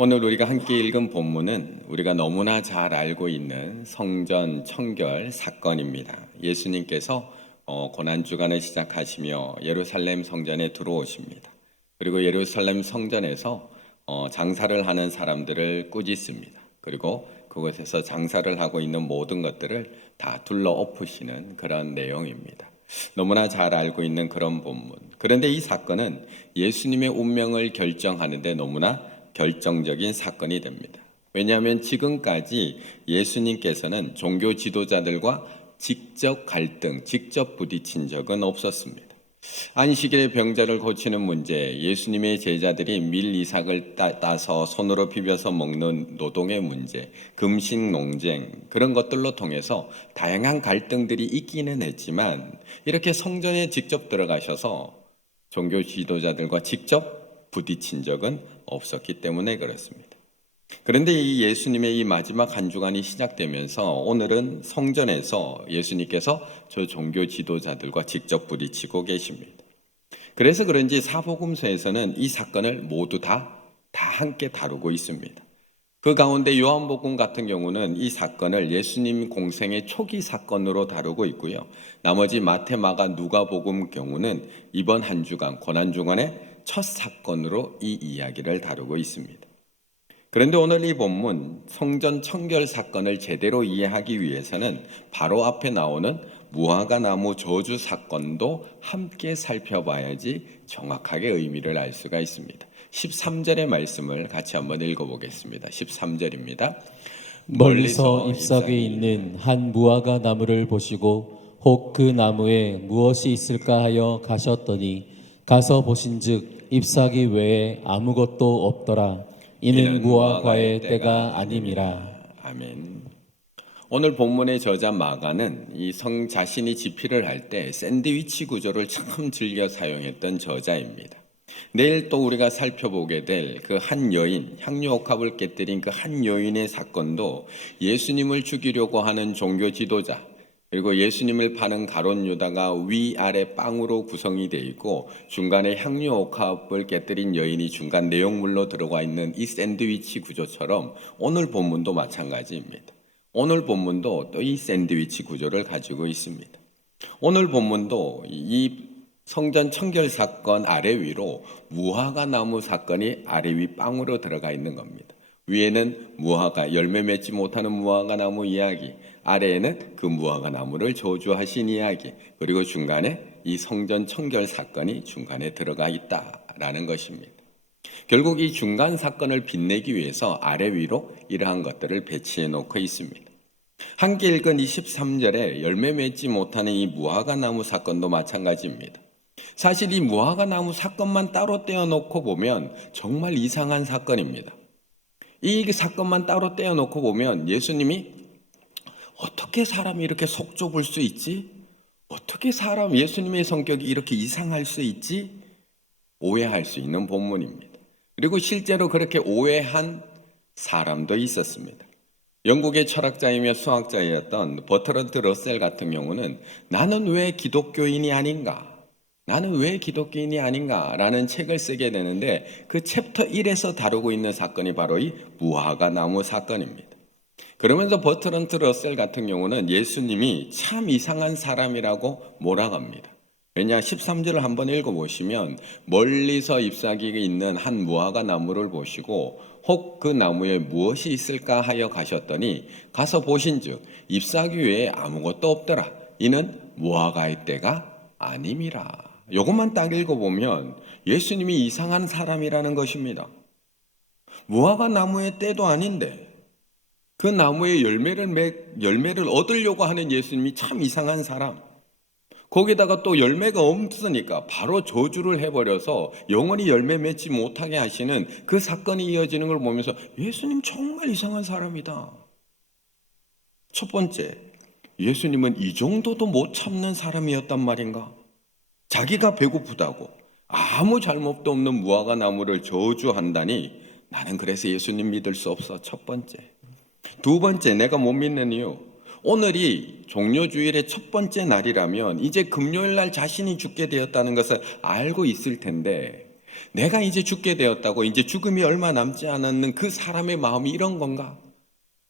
오늘 우리가 함께 읽은 본문은 우리가 너무나 잘 알고 있는 성전 청결 사건입니다. 예수님께서 고난주간을 시작하시며 예루살렘 성전에 들어오십니다. 그리고 예루살렘 성전에서 장사를 하는 사람들을 꾸짖습니다. 그리고 그곳에서 장사를 하고 있는 모든 것들을 다 둘러 엎으시는 그런 내용입니다. 너무나 잘 알고 있는 그런 본문. 그런데 이 사건은 예수님의 운명을 결정하는데 너무나 결정적인 사건이 됩니다. 왜냐하면 지금까지 예수님께서는 종교 지도자들과 직접 갈등, 직접 부딪힌 적은 없었습니다. 안식일에 병자를 고치는 문제, 예수님의 제자들이 밀 이삭을 따서 손으로 비벼서 먹는 노동의 문제, 금식 논쟁, 그런 것들로 통해서 다양한 갈등들이 있기는 했지만 이렇게 성전에 직접 들어가셔서 종교 지도자들과 직접 부딪힌 적은 없었기 때문에 그렇습니다. 그런데 이 예수님의 이 마지막 한 주간이 시작되면서 오늘은 성전에서 예수님께서 저 종교 지도자들과 직접 부딪히고 계십니다. 그래서 그런지 사복음서에서는 이 사건을 모두 다 함께 다루고 있습니다. 그 가운데 요한복음 같은 경우는 이 사건을 예수님 공생의 초기 사건으로 다루고 있고요. 나머지 마태, 마가, 누가복음 경우는 이번 한 주간, 고난주간의 첫 사건으로 이 이야기를 다루고 있습니다. 그런데 오늘 이 본문 성전 청결 사건을 제대로 이해하기 위해서는 바로 앞에 나오는 무화과 나무 저주 사건도 함께 살펴봐야지 정확하게 의미를 알 수가 있습니다. 13절의 말씀을 같이 한번 읽어보겠습니다. 13절입니다. 멀리서 잎사귀 있는 한 무화과 나무를 보시고 혹 그 나무에 무엇이 있을까 하여 가셨더니 가서 보신즉 잎사귀 외에 아무것도 없더라. 이는 무화과의 때가 아님이라. 아멘. 오늘 본문의 저자 마가는 이 성 자신이 집필을 할 때 샌드위치 구조를 참 즐겨 사용했던 저자입니다. 내일 또 우리가 살펴보게 될 그 한 여인, 향유옥합을 깨뜨린 그 한 여인의 사건도 예수님을 죽이려고 하는 종교 지도자, 그리고 예수님을 파는 가룟 유다가 위아래 빵으로 구성이 되어 있고 중간에 향유옥합을 깨뜨린 여인이 중간 내용물로 들어가 있는 이 샌드위치 구조처럼 오늘 본문도 마찬가지입니다. 오늘 본문도 또 이 샌드위치 구조를 가지고 있습니다. 오늘 본문도 이 성전 청결 사건 아래 위로 무화과 나무 사건이 아래 위 빵으로 들어가 있는 겁니다. 위에는 무화과, 열매 맺지 못하는 무화과 나무 이야기, 아래에는 그 무화과 나무를 저주하신 이야기, 그리고 중간에 이 성전 청결 사건이 중간에 들어가 있다라는 것입니다. 결국 이 중간 사건을 빛내기 위해서 아래 위로 이러한 것들을 배치해 놓고 있습니다. 함께 읽은 23절에 열매 맺지 못하는 이 무화과 나무 사건도 마찬가지입니다. 사실 이 무화과 나무 사건만 따로 떼어놓고 보면 정말 이상한 사건입니다. 이 사건만 따로 떼어놓고 보면 예수님이 어떻게 사람이 이렇게 속 좁을 수 있지? 어떻게 예수님의 성격이 이렇게 이상할 수 있지? 오해할 수 있는 본문입니다. 그리고 실제로 그렇게 오해한 사람도 있었습니다. 영국의 철학자이며 수학자였던 버트런트 러셀 같은 경우는 나는 왜 기독교인이 아닌가? 나는 왜 기독교인이 아닌가? 라는 책을 쓰게 되는데 그 챕터 1에서 다루고 있는 사건이 바로 이 무화과 나무 사건입니다. 그러면서 버트런트 러셀 같은 경우는 예수님이 참 이상한 사람이라고 몰아갑니다. 왜냐 13절을 한번 읽어보시면 멀리서 잎사귀가 있는 한 무화과 나무를 보시고 혹 그 나무에 무엇이 있을까 하여 가셨더니 가서 보신즉 잎사귀 외에 아무것도 없더라. 이는 무화과의 때가 아님이라. 이것만 딱 읽어보면 예수님이 이상한 사람이라는 것입니다. 무화과 나무의 때도 아닌데 그 나무의 열매를 얻으려고 하는 예수님이 참 이상한 사람. 거기다가 또 열매가 없으니까 바로 저주를 해버려서 영원히 열매 맺지 못하게 하시는 그 사건이 이어지는 걸 보면서 예수님 정말 이상한 사람이다. 첫 번째, 예수님은 이 정도도 못 참는 사람이었단 말인가? 자기가 배고프다고 아무 잘못도 없는 무화과 나무를 저주한다니 나는 그래서 예수님 믿을 수 없어. 첫 번째. 두 번째, 내가 못 믿는 이유. 오늘이 종료주일의 첫 번째 날이라면 이제 금요일 날 자신이 죽게 되었다는 것을 알고 있을 텐데 내가 이제 죽게 되었다고 이제 죽음이 얼마 남지 않았는 그 사람의 마음이 이런 건가?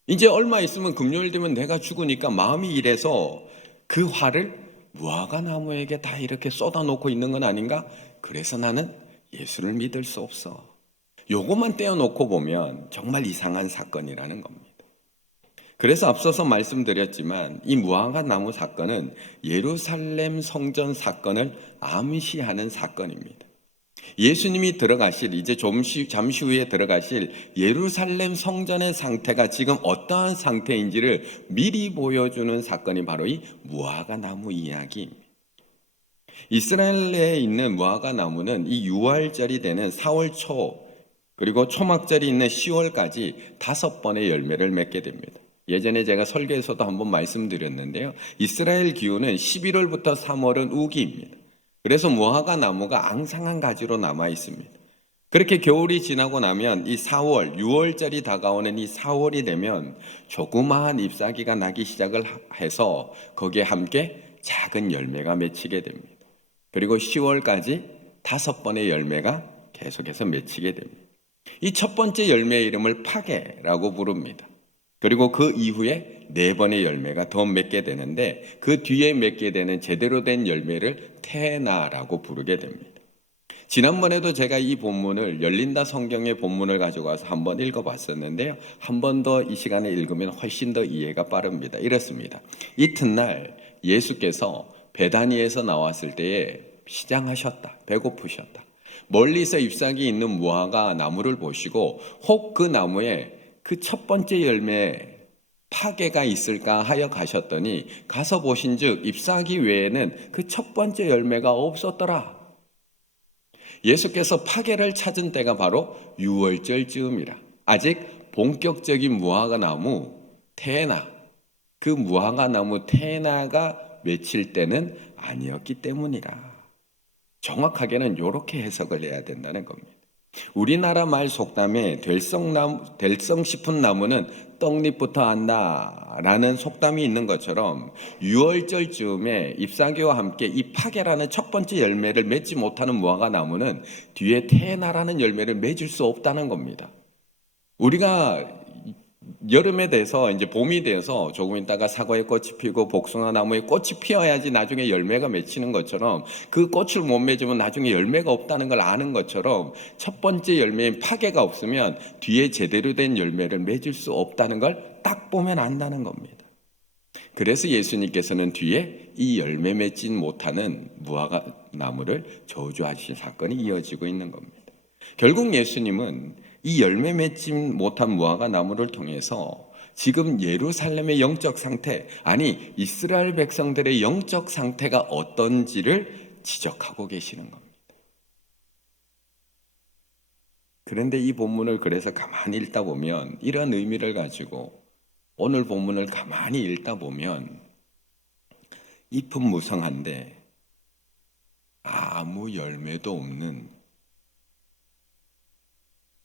이제 얼마 있으면 금요일 되면 내가 죽으니까 마음이 이래서 그 화를 무화과 나무에게 다 이렇게 쏟아놓고 있는 건 아닌가? 그래서 나는 예수를 믿을 수 없어. 요것만 떼어놓고 보면 정말 이상한 사건이라는 겁니다. 그래서 앞서서 말씀드렸지만 이 무화과 나무 사건은 예루살렘 성전 사건을 암시하는 사건입니다. 예수님이 들어가실 이제 잠시 후에 들어가실 예루살렘 성전의 상태가 지금 어떠한 상태인지를 미리 보여주는 사건이 바로 이 무화과 나무 이야기입니다. 이스라엘에 있는 무화과 나무는 이 6월절이 되는 4월 초 그리고 초막절이 있는 10월까지 5번의 열매를 맺게 됩니다. 예전에 제가 설교에서도 한번 말씀드렸는데요. 이스라엘 기후는 11월부터 3월은 우기입니다. 그래서 무화과 나무가 앙상한 가지로 남아 있습니다. 그렇게 겨울이 지나고 나면 이 4월, 6월절이 다가오는 이 4월이 되면 조그마한 잎사귀가 나기 시작을 해서 거기에 함께 작은 열매가 맺히게 됩니다. 그리고 10월까지 5번의 열매가 계속해서 맺히게 됩니다. 이 첫 번째 열매의 이름을 파게라고 부릅니다. 그리고 그 이후에 4번의 열매가 더 맺게 되는데 그 뒤에 맺게 되는 제대로 된 열매를 테나라고 부르게 됩니다. 지난번에도 제가 이 본문을 열린다 성경의 본문을 가지고 와서 한번 읽어봤었는데요. 한 번 더 이 시간에 읽으면 훨씬 더 이해가 빠릅니다. 이렇습니다. 이튿날 예수께서 베다니에서 나왔을 때에 시장하셨다. 배고프셨다. 멀리서 잎사귀 있는 무화과 나무를 보시고 혹 그 나무에 그 첫 번째 열매 파게가 있을까 하여 가셨더니 가서 보신즉 잎사귀 외에는 그 첫 번째 열매가 없었더라. 예수께서 파게를 찾은 때가 바로 6월절 즈음이라. 아직 본격적인 무화과 나무 테나, 그 무화과 나무 테나가 맺힐 때는 아니었기 때문이라. 정확하게는 이렇게 해석을 해야 된다는 겁니다. 우리나라 말 속담에 될성 싶은 나무는 떡잎부터 안다라는 속담이 있는 것처럼 6월절 즈음에 잎사귀와 함께 이 파게라는 첫 번째 열매를 맺지 못하는 무화과 나무는 뒤에 테나라는 열매를 맺을 수 없다는 겁니다. 우리가 여름에 돼서 이제 봄이 돼서 조금 있다가 사과의 꽃이 피고 복숭아 나무에 꽃이 피어야지 나중에 열매가 맺히는 것처럼 그 꽃을 못 맺으면 나중에 열매가 없다는 걸 아는 것처럼 첫 번째 열매인 파게가 없으면 뒤에 제대로 된 열매를 맺을 수 없다는 걸 딱 보면 안다는 겁니다. 그래서 예수님께서는 뒤에 이 열매 맺지 못하는 무화과 나무를 저주하신 사건이 이어지고 있는 겁니다. 결국 예수님은 이 열매 맺지 못한 무화과 나무를 통해서 지금 예루살렘의 영적 상태, 아니 이스라엘 백성들의 영적 상태가 어떤지를 지적하고 계시는 겁니다. 그런데 이 본문을 그래서 가만히 읽다 보면 이런 의미를 가지고 오늘 본문을 가만히 읽다 보면 잎은 무성한데 아무 열매도 없는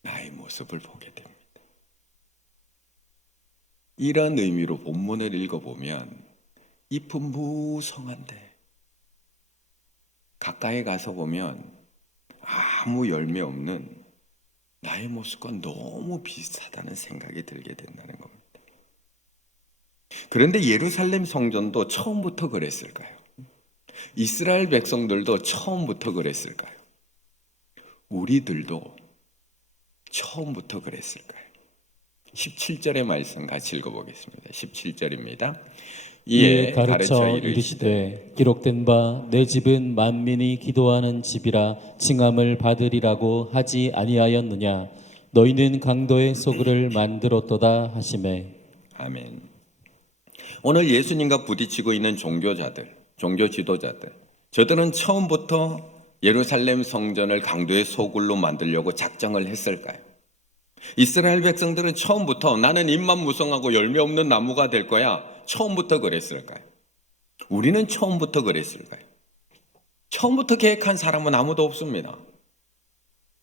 나의 모습을 보게 됩니다. 이런 의미로 본문을 읽어보면 잎은 무성한데 가까이 가서 보면 아무 열매 없는 나의 모습과 너무 비슷하다는 생각이 들게 된다는 겁니다. 그런데 예루살렘 성전도 처음부터 그랬을까요? 이스라엘 백성들도 처음부터 그랬을까요? 우리들도 처음부터 그랬을까요? 17절의 말씀 같이 읽어보겠습니다. 17절입니다. 이에 가르쳐 이르시되 기록된 바 내 집은 만민이 기도하는 집이라 칭함을 받으리라고 하지 아니하였느냐. 너희는 강도의 소굴을 만들었도다 하시매. 아멘. 오늘 예수님과 부딪히고 있는 종교자들, 종교 지도자들, 저들은 처음부터 예루살렘 성전을 강도의 소굴로 만들려고 작정을 했을까요? 이스라엘 백성들은 처음부터 나는 잎만 무성하고 열매 없는 나무가 될 거야. 처음부터 그랬을까요? 우리는 처음부터 그랬을까요? 처음부터 계획한 사람은 아무도 없습니다.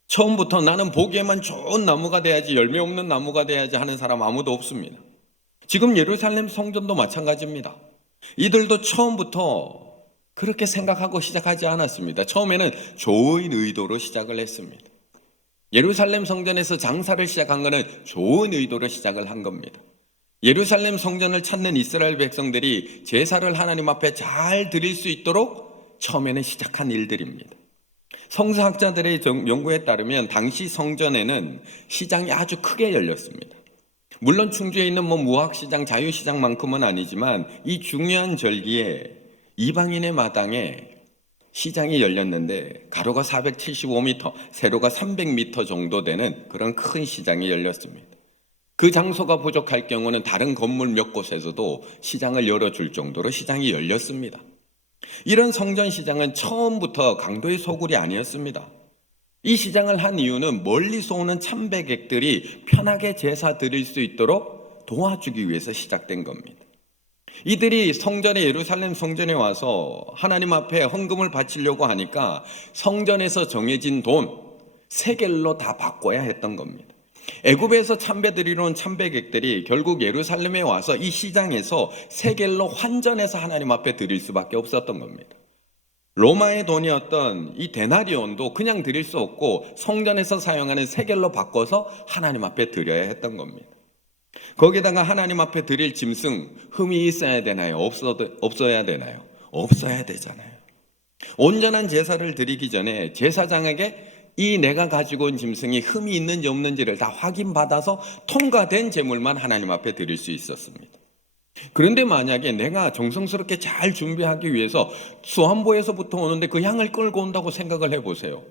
처음부터 나는 보기에만 좋은 나무가 돼야지, 열매 없는 나무가 돼야지 하는 사람 아무도 없습니다. 지금 예루살렘 성전도 마찬가지입니다. 이들도 처음부터 그렇게 생각하고 시작하지 않았습니다. 처음에는 좋은 의도로 시작을 했습니다. 예루살렘 성전에서 장사를 시작한 것은 좋은 의도로 시작을 한 겁니다. 예루살렘 성전을 찾는 이스라엘 백성들이 제사를 하나님 앞에 잘 드릴 수 있도록 처음에는 시작한 일들입니다. 성서학자들의 연구에 따르면 당시 성전에는 시장이 아주 크게 열렸습니다. 물론 충주에 있는 무학시장, 자유시장만큼은 아니지만 이 중요한 절기에 이방인의 마당에 시장이 열렸는데 가로가 475m, 세로가 300m 정도 되는 그런 큰 시장이 열렸습니다. 그 장소가 부족할 경우는 다른 건물 몇 곳에서도 시장을 열어줄 정도로 시장이 열렸습니다. 이런 성전시장은 처음부터 강도의 소굴이 아니었습니다. 이 시장을 한 이유는 멀리서 오는 참배객들이 편하게 제사 드릴 수 있도록 도와주기 위해서 시작된 겁니다. 이들이 성전에 예루살렘 성전에 와서 하나님 앞에 헌금을 바치려고 하니까 성전에서 정해진 돈 세겔로 다 바꿔야 했던 겁니다. 애굽에서 참배 드리러 온 참배객들이 결국 예루살렘에 와서 이 시장에서 세겔로 환전해서 하나님 앞에 드릴 수밖에 없었던 겁니다. 로마의 돈이었던 이 데나리온도 그냥 드릴 수 없고 성전에서 사용하는 세겔로 바꿔서 하나님 앞에 드려야 했던 겁니다. 거기다가 하나님 앞에 드릴 짐승 흠이 있어야 되나요? 없어야 되나요? 없어야 되잖아요. 온전한 제사를 드리기 전에 제사장에게 이 내가 가지고 온 짐승이 흠이 있는지 없는지를 다 확인받아서 통과된 제물만 하나님 앞에 드릴 수 있었습니다. 그런데 만약에 내가 정성스럽게 잘 준비하기 위해서 수완보에서부터 오는데 그 양을 끌고 온다고 생각을 해보세요.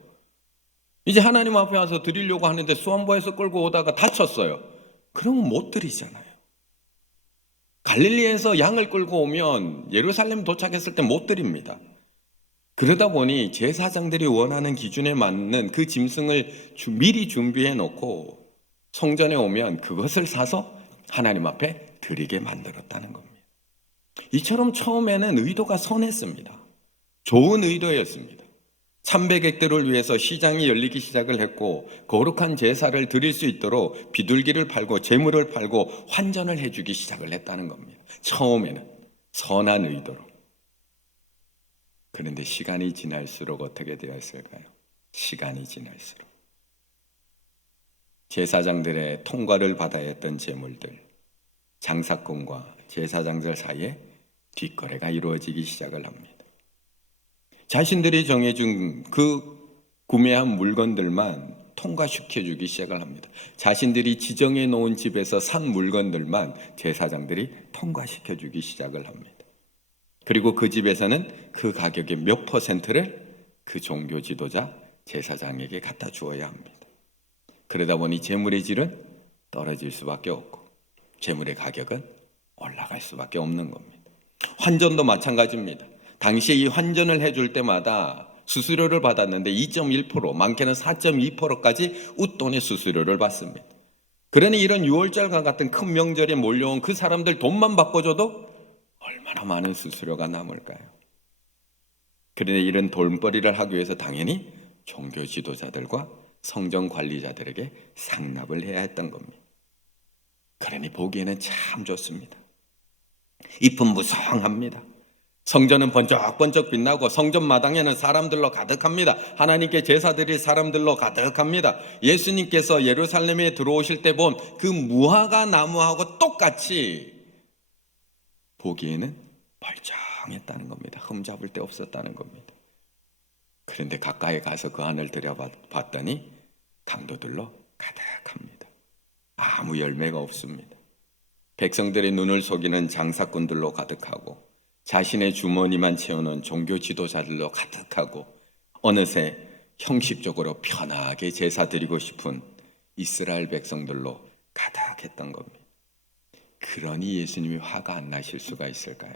이제 하나님 앞에 와서 드리려고 하는데 수완보에서 끌고 오다가 다쳤어요. 그러면 못 드리잖아요. 갈릴리에서 양을 끌고 오면 예루살렘 도착했을 때 못 드립니다. 그러다 보니 제사장들이 원하는 기준에 맞는 그 짐승을 미리 준비해 놓고 성전에 오면 그것을 사서 하나님 앞에 드리게 만들었다는 겁니다. 이처럼 처음에는 의도가 선했습니다. 좋은 의도였습니다. 참배객들을 위해서 시장이 열리기 시작을 했고 거룩한 제사를 드릴 수 있도록 비둘기를 팔고 재물을 팔고 환전을 해주기 시작을 했다는 겁니다. 처음에는 선한 의도로. 그런데 시간이 지날수록 어떻게 되었을까요? 시간이 지날수록 제사장들의 통과를 받아야 했던 재물들, 장사꾼과 제사장들 사이에 뒷거래가 이루어지기 시작을 합니다. 자신들이 정해준 그 구매한 물건들만 통과시켜주기 시작을 합니다. 자신들이 지정해 놓은 집에서 산 물건들만 제사장들이 통과시켜주기 시작을 합니다. 그리고 그 집에서는 그 가격의 몇 퍼센트를 그 종교 지도자 제사장에게 갖다 주어야 합니다. 그러다 보니 재물의 질은 떨어질 수밖에 없고 재물의 가격은 올라갈 수밖에 없는 겁니다. 환전도 마찬가지입니다. 당시에 이 환전을 해줄 때마다 수수료를 받았는데 2.1%, 많게는 4.2%까지 웃돈의 수수료를 받습니다. 그러니 이런 유월절과 같은 큰 명절에 몰려온 그 사람들 돈만 바꿔줘도 얼마나 많은 수수료가 남을까요? 그런데 이런 돈벌이를 하기 위해서 당연히 종교 지도자들과 성전 관리자들에게 상납을 해야 했던 겁니다. 그러니 보기에는 참 좋습니다. 잎은 무성합니다. 성전은 번쩍번쩍 빛나고 성전 마당에는 사람들로 가득합니다. 하나님께 제사 드릴 사람들로 가득합니다. 예수님께서 예루살렘에 들어오실 때 본 그 무화과 나무하고 똑같이 보기에는 멀쩡했다는 겁니다. 흠잡을 데 없었다는 겁니다. 그런데 가까이 가서 그 안을 들여봤더니 강도들로 가득합니다. 아무 열매가 없습니다. 백성들의 눈을 속이는 장사꾼들로 가득하고 자신의 주머니만 채우는 종교 지도자들로 가득하고 어느새 형식적으로 편하게 제사 드리고 싶은 이스라엘 백성들로 가득했던 겁니다. 그러니 예수님이 화가 안 나실 수가 있을까요?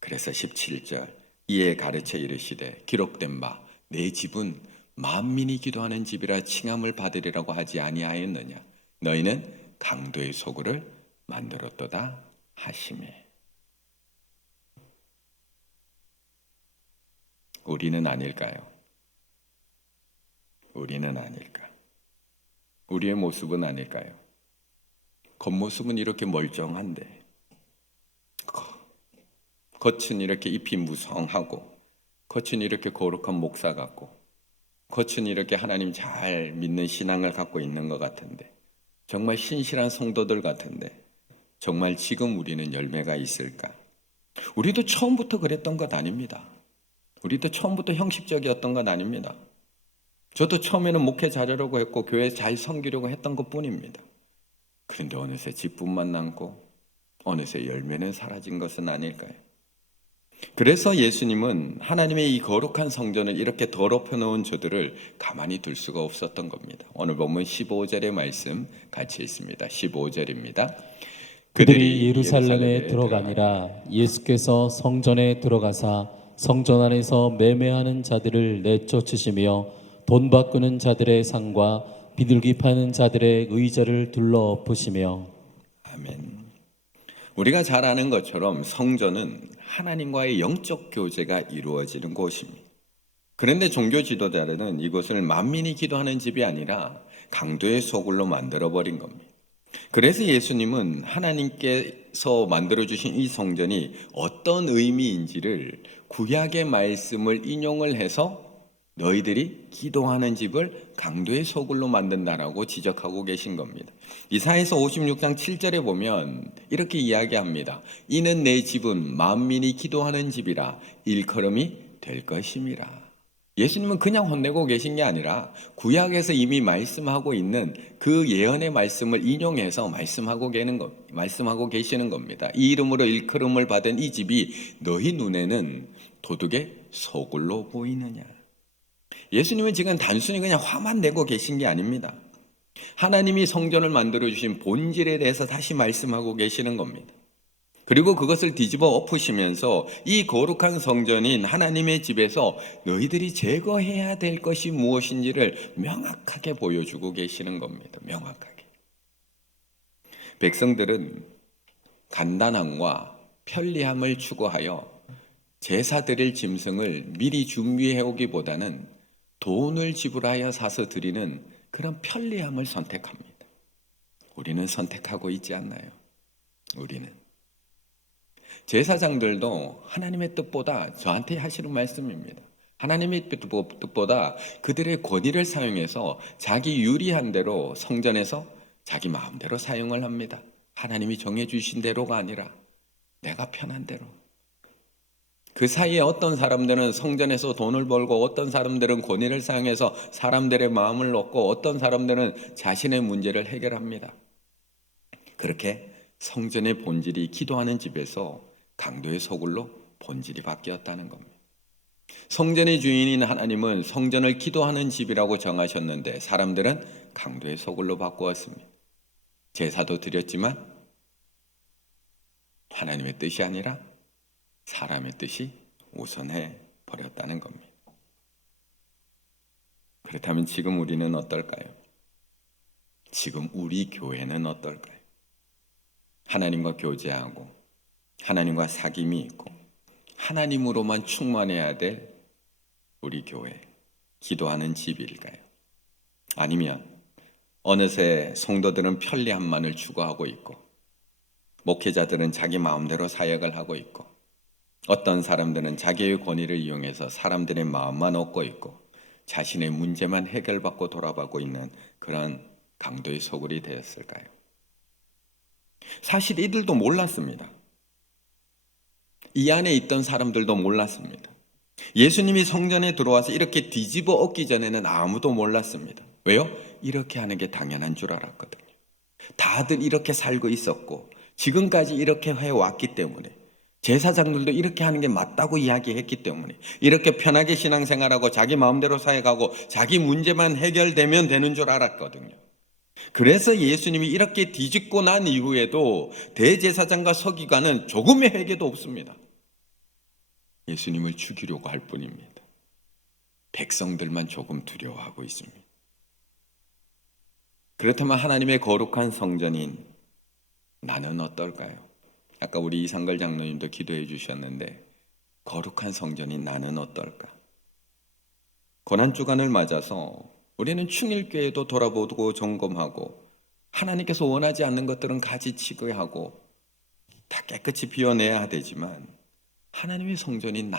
그래서 17절 이에 가르쳐 이르시되 기록된 바 내 집은 만민이 기도하는 집이라 칭함을 받으리라고 하지 아니하였느냐 너희는 강도의 소굴을 만들었도다 하시매. 우리는 아닐까요? 우리는 아닐까? 우리의 모습은 아닐까요? 겉모습은 이렇게 멀쩡한데 겉은 이렇게 잎이 무성하고, 겉은 이렇게 거룩한 목사 같고, 겉은 이렇게 하나님 잘 믿는 신앙을 갖고 있는 것 같은데, 정말 신실한 성도들 같은데, 정말 지금 우리는 열매가 있을까? 우리도 처음부터 그랬던 것 아닙니다. 우리도 처음부터 형식적이었던 것 아닙니다. 저도 처음에는 목회 잘하려고 했고 교회 잘 섬기려고 했던 것뿐입니다. 그런데 어느새 직분만 남고 어느새 열매는 사라진 것은 아닐까요? 그래서 예수님은 하나님의 이 거룩한 성전을 이렇게 더럽혀 놓은 저들을 가만히 둘 수가 없었던 겁니다. 오늘 본문 15절의 말씀 같이 있습니다. 15절입니다. 그들이 예루살렘에 들어가니라. 예수께서 성전에 들어가사 성전 안에서 매매하는 자들을 내쫓으시며 돈 바꾸는 자들의 상과 비둘기 파는 자들의 의자를 둘러 엎으시며. 아멘. 우리가 잘 아는 것처럼 성전은 하나님과의 영적 교제가 이루어지는 곳입니다. 그런데 종교 지도자들은 이곳을 만민이 기도하는 집이 아니라 강도의 소굴로 만들어버린 겁니다. 그래서 예수님은 하나님께서 만들어주신 이 성전이 어떤 의미인지를 구약의 말씀을 인용을 해서 너희들이 기도하는 집을 강도의 소굴로 만든다라고 지적하고 계신 겁니다. 이사야서 56장 7절에 보면 이렇게 이야기합니다. 이는 내 집은 만민이 기도하는 집이라 일컬음이 될 것임이라. 예수님은 그냥 혼내고 계신 게 아니라 구약에서 이미 말씀하고 있는 그 예언의 말씀을 인용해서 말씀하고 계시는 겁니다. 이 이름으로 일컬음을 받은 이 집이 너희 눈에는 도둑의 소굴로 보이느냐. 예수님은 지금 단순히 그냥 화만 내고 계신 게 아닙니다. 하나님이 성전을 만들어주신 본질에 대해서 다시 말씀하고 계시는 겁니다. 그리고 그것을 뒤집어 엎으시면서 이 거룩한 성전인 하나님의 집에서 너희들이 제거해야 될 것이 무엇인지를 명확하게 보여주고 계시는 겁니다. 명확하게. 백성들은 간단함과 편리함을 추구하여 제사 드릴 짐승을 미리 준비해 오기보다는 돈을 지불하여 사서 드리는 그런 편리함을 선택합니다. 우리는 선택하고 있지 않나요? 우리는. 제사장들도 하나님의 뜻보다 저한테 하시는 말씀입니다. 하나님의 뜻보다 그들의 권위를 사용해서 자기 유리한 대로 성전에서 자기 마음대로 사용을 합니다. 하나님이 정해주신 대로가 아니라 내가 편한 대로. 그 사이에 어떤 사람들은 성전에서 돈을 벌고 어떤 사람들은 권위를 사용해서 사람들의 마음을 얻고 어떤 사람들은 자신의 문제를 해결합니다. 그렇게 성전의 본질이 기도하는 집에서 강도의 소굴로 본질이 바뀌었다는 겁니다. 성전의 주인인 하나님은 성전을 기도하는 집이라고 정하셨는데 사람들은 강도의 소굴로 바꾸었습니다. 제사도 드렸지만 하나님의 뜻이 아니라 사람의 뜻이 우선해 버렸다는 겁니다. 그렇다면 지금 우리는 어떨까요? 지금 우리 교회는 어떨까요? 하나님과 교제하고 하나님과 사귐이 있고 하나님으로만 충만해야 될 우리 교회, 기도하는 집일까요? 아니면 어느새 성도들은 편리함만을 추구하고 있고 목회자들은 자기 마음대로 사역을 하고 있고 어떤 사람들은 자기의 권위를 이용해서 사람들의 마음만 얻고 있고 자신의 문제만 해결받고 돌아가고 있는 그런 강도의 소굴이 되었을까요? 사실 이들도 몰랐습니다. 이 안에 있던 사람들도 몰랐습니다. 예수님이 성전에 들어와서 이렇게 뒤집어 엎기 전에는 아무도 몰랐습니다. 왜요? 이렇게 하는 게 당연한 줄 알았거든요. 다들 이렇게 살고 있었고 지금까지 이렇게 해왔기 때문에 제사장들도 이렇게 하는 게 맞다고 이야기했기 때문에 이렇게 편하게 신앙생활하고 자기 마음대로 사역하고 자기 문제만 해결되면 되는 줄 알았거든요. 그래서 예수님이 이렇게 뒤집고 난 이후에도 대제사장과 서기관은 조금의 회개도 없습니다. 예수님을 죽이려고 할 뿐입니다. 백성들만 조금 두려워하고 있습니다. 그렇다면 하나님의 거룩한 성전인 나는 어떨까요? 아까 우리 이상걸 장로님도 기도해 주셨는데 거룩한 성전인 나는 어떨까? 고난주간을 맞아서 우리는 충일교회도 돌아보고 점검하고 하나님께서 원하지 않는 것들은 가지치기하고 다 깨끗이 비워내야 되지만 하나님의 성전인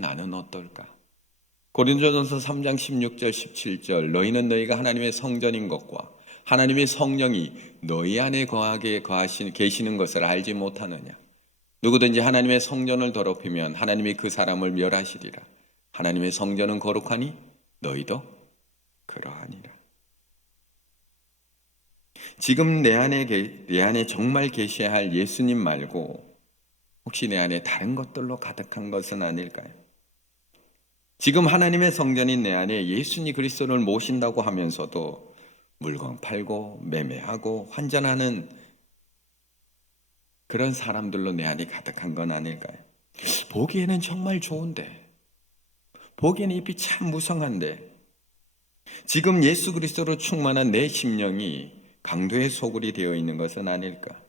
나는 어떨까? 고린도전서 3장 16절 17절 너희는 너희가 하나님의 성전인 것과 하나님의 성령이 너희 안에 거하게 계시는 것을 알지 못하느냐? 누구든지 하나님의 성전을 더럽히면 하나님이 그 사람을 멸하시리라. 하나님의 성전은 거룩하니 너희도 그러하니라. 지금 내 안에 정말 계셔야 할 예수님 말고 혹시 내 안에 다른 것들로 가득한 것은 아닐까요? 지금 하나님의 성전인 내 안에 예수님 그리스도를 모신다고 하면서도 물건 팔고 매매하고 환전하는 그런 사람들로 내 안에 가득한 건 아닐까요? 보기에는 정말 좋은데, 보기에는 잎이 참 무성한데, 지금 예수 그리스도로 충만한 내 심령이 강도의 소굴이 되어 있는 것은 아닐까?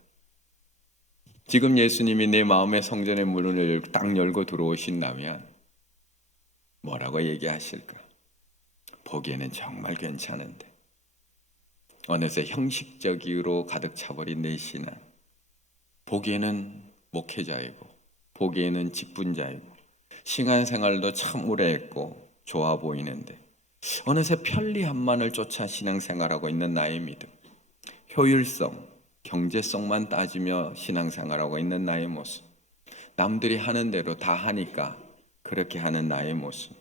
지금 예수님이 내 마음의 성전의 문을 딱 열고 들어오신다면 뭐라고 얘기하실까? 보기에는 정말 괜찮은데 어느새 형식적으로 가득 차버린 내 신앙, 보기에는 목회자이고 보기에는 직분자이고 신앙생활도 참 오래 했고 좋아 보이는데 어느새 편리함만을 쫓아 신앙생활하고 있는 나의 믿음, 효율성, 경제성만 따지며 신앙생활하고 있는 나의 모습, 남들이 하는 대로 다 하니까 그렇게 하는 나의 모습.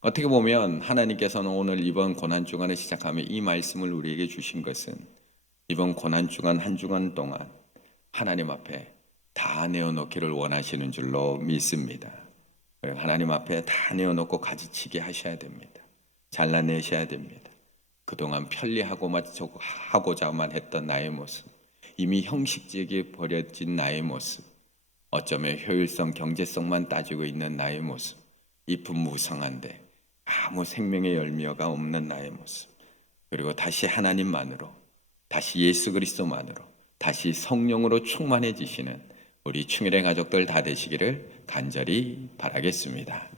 어떻게 보면 하나님께서는 오늘 이번 고난주간을 시작하며 이 말씀을 우리에게 주신 것은 이번 고난주간 한 주간 동안 하나님 앞에 다 내어놓기를 원하시는 줄로 믿습니다. 하나님 앞에 다 내어놓고 가지치기 하셔야 됩니다. 잘라내셔야 됩니다. 그동안 편리하고자만 했던 나의 모습, 이미 형식적이 버려진 나의 모습, 어쩌면 효율성, 경제성만 따지고 있는 나의 모습, 잎은 무성한데 아무 생명의 열매가 없는 나의 모습, 그리고 다시 하나님만으로, 다시 예수 그리스도만으로, 다시 성령으로 충만해지시는 우리 충일의 가족들 다 되시기를 간절히 바라겠습니다.